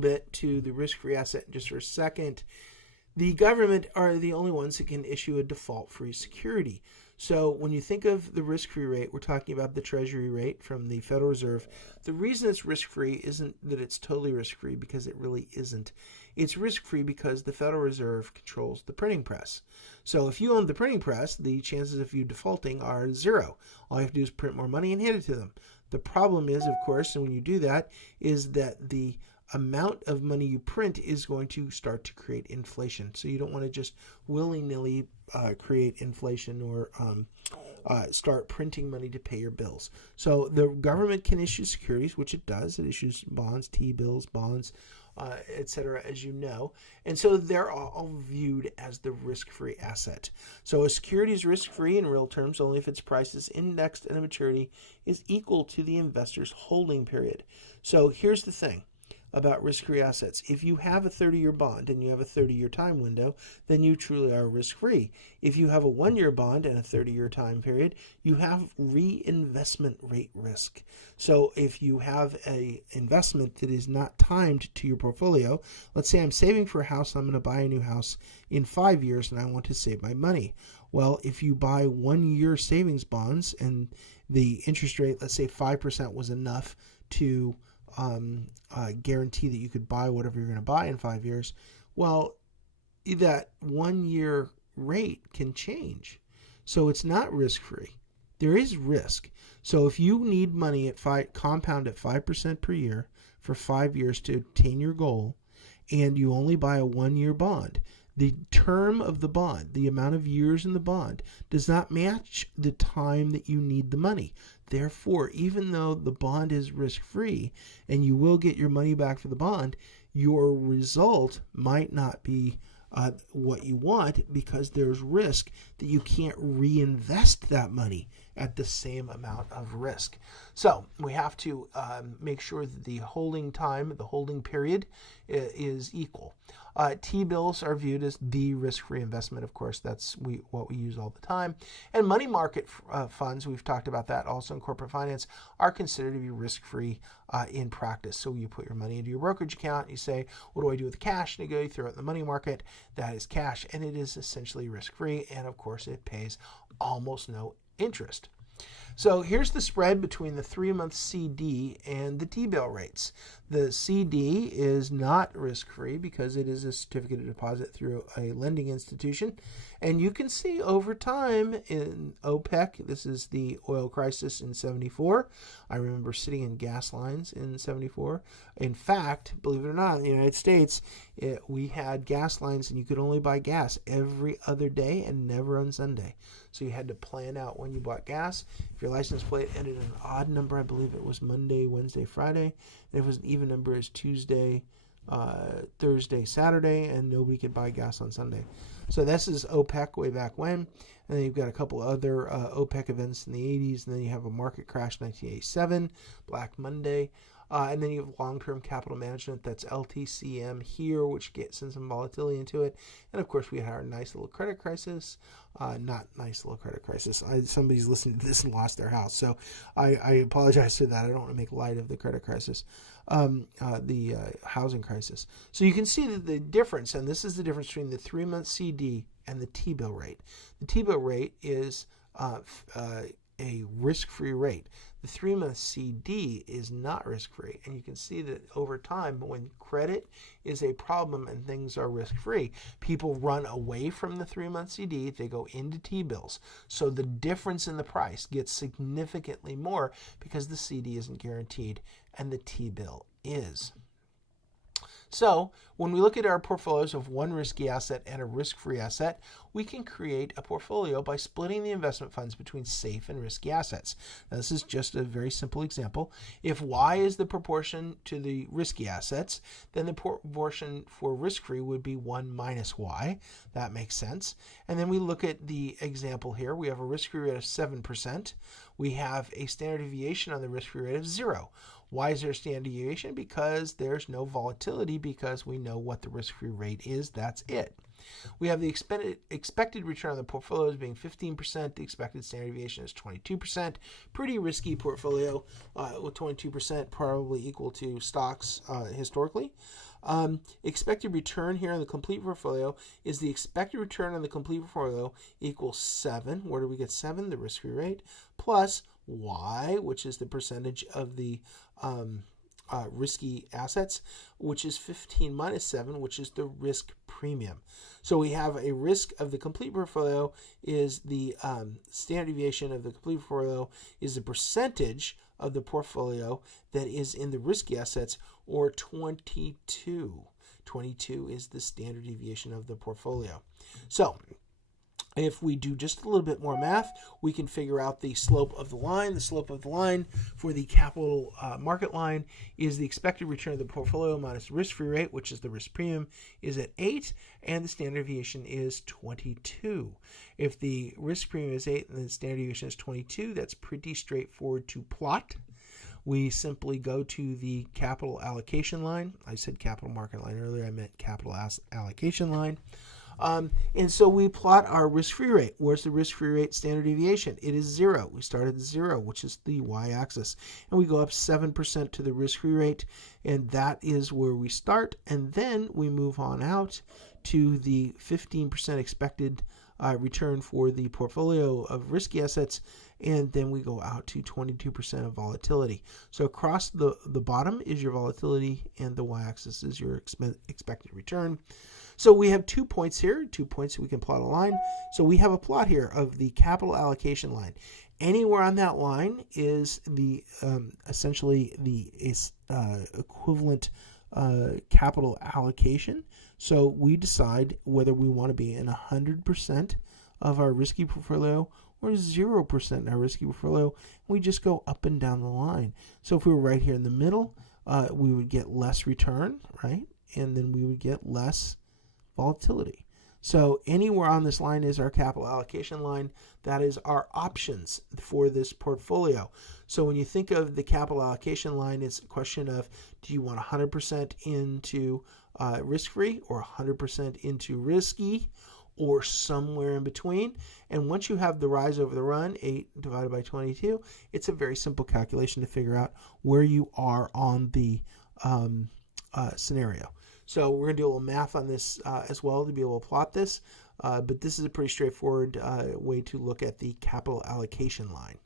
bit to the risk-free asset just for a second. The government are the only ones that can issue a default-free security. So when you think of the risk-free rate, we're talking about the Treasury rate from the Federal Reserve. The reason it's risk-free isn't that it's totally risk-free, because it really isn't. It's risk-free because the Federal Reserve controls the printing press. So if you own the printing press, the chances of you defaulting are zero. All you have to do is print more money and hand it to them. The problem is, of course, and when you do that, is that the amount of money you print is going to start to create inflation. So you don't want to just willy-nilly create inflation or start printing money to pay your bills. So the government can issue securities, which it does. It issues bonds, T-bills, bonds, etc., as you know. And so they're all viewed as the risk-free asset. So a security is risk-free in real terms only if its price is indexed and a maturity is equal to the investor's holding period. So here's the thing about risk-free assets. If you have a 30-year bond and you have a 30-year time window, then you truly are risk-free. If you have a 1-year bond and a 30-year time period, you have reinvestment rate risk. So if you have an investment that is not timed to your portfolio, let's say I'm saving for a house, I'm going to buy a new house in 5 years and I want to save my money. Well, if you buy 1-year savings bonds and the interest rate, let's say 5% was enough to guarantee that you could buy whatever you're going to buy in 5 years, well, that 1-year rate can change. So it's not risk-free. There is risk. So if you need money at compound at 5% per year for 5 years to attain your goal, and you only buy a 1-year bond, the term of the bond, the amount of years in the bond, does not match the time that you need the money. Therefore, even though the bond is risk-free and you will get your money back for the bond, your result might not be what you want, because there's risk that you can't reinvest that money at the same amount of risk. So we have to make sure that the holding time, the holding period, is equal. T-bills are viewed as the risk-free investment. Of course, that's what we use all the time. And money market funds, we've talked about that also in corporate finance, are considered to be risk-free in practice. So you put your money into your brokerage account, you say, what do I do with the cash? And you throw it in the money market. That is cash, and it is essentially risk-free. And of course, it pays almost no interest. So here's the spread between the 3-month CD and the T-bill rates. The CD is not risk-free because it is a certificate of deposit through a lending institution. And you can see over time in OPEC, this is the oil crisis in 74. I remember sitting in gas lines in 74. In fact, believe it or not, in the United States, we had gas lines and you could only buy gas every other day and never on Sunday. So you had to plan out when you bought gas. If your license plate ended in an odd number, I believe it was Monday, Wednesday, Friday. And if it was an even number, it's Tuesday, Thursday, Saturday, and nobody could buy gas on Sunday. So this is OPEC way back when. And then you've got a couple other OPEC events in the 80s. And then you have a market crash in 1987, Black Monday. And then you have long-term capital management. That's LTCM here, which gets some volatility into it. And, of course, we had our nice little credit crisis. Not nice little credit crisis. Somebody's listening to this and lost their house. So I apologize for that. I don't want to make light of the credit crisis, the housing crisis. So you can see that the difference, and this is the difference between the 3-month CD and the T-bill rate. The T-bill rate is a risk-free rate. The 3-month CD is not risk-free. And you can see that over time, when credit is a problem and things are risk-free, people run away from the 3-month CD, they go into T-bills. So the difference in the price gets significantly more because the CD isn't guaranteed and the T-bill is. So when we look at our portfolios of one risky asset and a risk-free asset, we can create a portfolio by splitting the investment funds between safe and risky assets. Now, this is just a very simple example. If Y is the proportion to the risky assets, then the proportion for risk-free would be 1 minus Y. That makes sense. And then we look at the example here. We have a risk-free rate of 7%. We have a standard deviation on the risk-free rate of 0. Why is there a standard deviation? Because there's no volatility, because we know what the risk-free rate is. That's it. We have the expected return on the portfolio as being 15%. The expected standard deviation is 22%. Pretty risky portfolio with 22%, probably equal to stocks historically. Expected return here on the complete portfolio is the expected return on the complete portfolio equals 7. Where do we get 7? The risk-free rate plus Y, which is the percentage of the risky assets, which is 15 minus 7, which is the risk premium. So we have a risk of the complete portfolio is the standard deviation of the complete portfolio is the percentage of the portfolio that is in the risky assets, or 22. 22 is the standard deviation of the portfolio. So if we do just a little bit more math, we can figure out the slope of the line. The slope of the line for the capital market line is the expected return of the portfolio minus risk-free rate, which is the risk premium, is at 8, and the standard deviation is 22. If the risk premium is 8 and the standard deviation is 22, that's pretty straightforward to plot. We simply go to the capital allocation line. I said capital market line earlier. I meant capital allocation line. And so we plot our risk-free rate. Where's the risk-free rate standard deviation? It is 0. We start at 0, which is the y-axis. And we go up 7% to the risk-free rate, and that is where we start. And then we move on out to the 15% expected return for the portfolio of risky assets, and then we go out to 22% of volatility. So across the bottom is your volatility, and the y-axis is your expected return. So we have 2 points here, 2 points we can plot a line. So we have a plot here of the capital allocation line. Anywhere on that line is the essentially the equivalent capital allocation. So we decide whether we want to be in 100% of our risky portfolio or 0% in our risky portfolio. We just go up and down the line. So if we were right here in the middle, we would get less return, right? And then we would get less volatility. So anywhere on this line is our capital allocation line. That is our options for this portfolio. So when you think of the capital allocation line, it's a question of, do you want 100% into risk-free or 100% into risky, or somewhere in between? And once you have the rise over the run, 8 divided by 22, it's a very simple calculation to figure out where you are on the scenario. So we're going to do a little math on this as well to be able to plot this, but this is a pretty straightforward way to look at the capital allocation line.